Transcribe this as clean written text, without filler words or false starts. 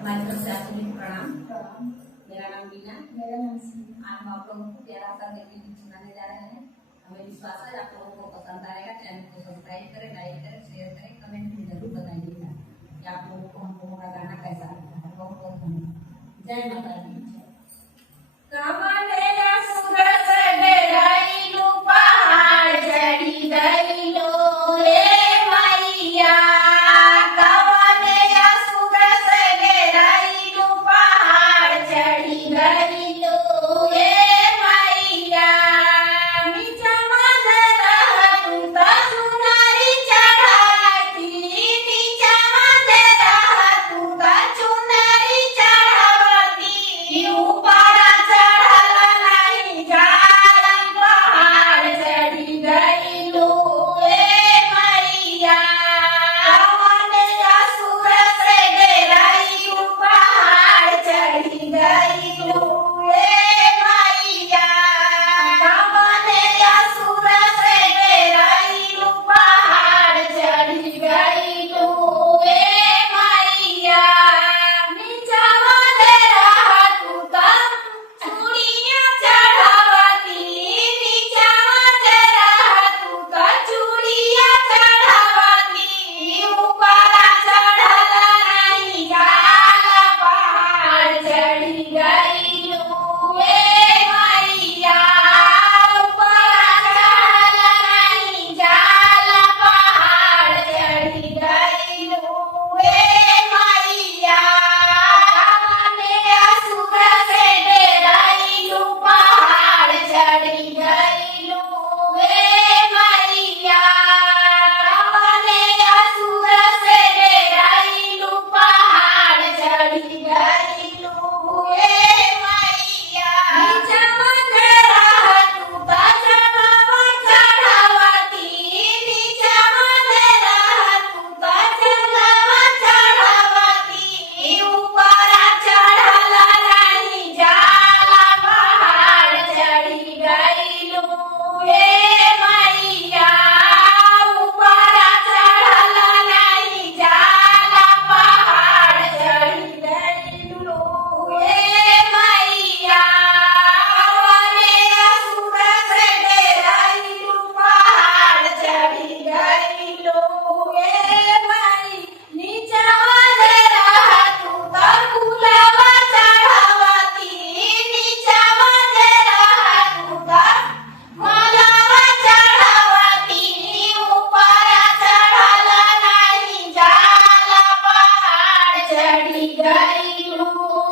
हमारी तरफ से आपको भी प्रणाम। मेरा नाम बीना। आज हम आप लोगों को प्यारा सा मेरी गीत सुनाने जा रहे हैं। हमें विश्वास है आप लोगों को पसंद आएगा। चैनल को सब्सक्राइब करें, लाइक करें, शेयर करें, कमेंट में जरूर बताइएगा कि आप लोगों को हमको हमारा गाना कैसा लगता है। बहुत बहुत धन्यवाद। जय माता दी। Jai Guru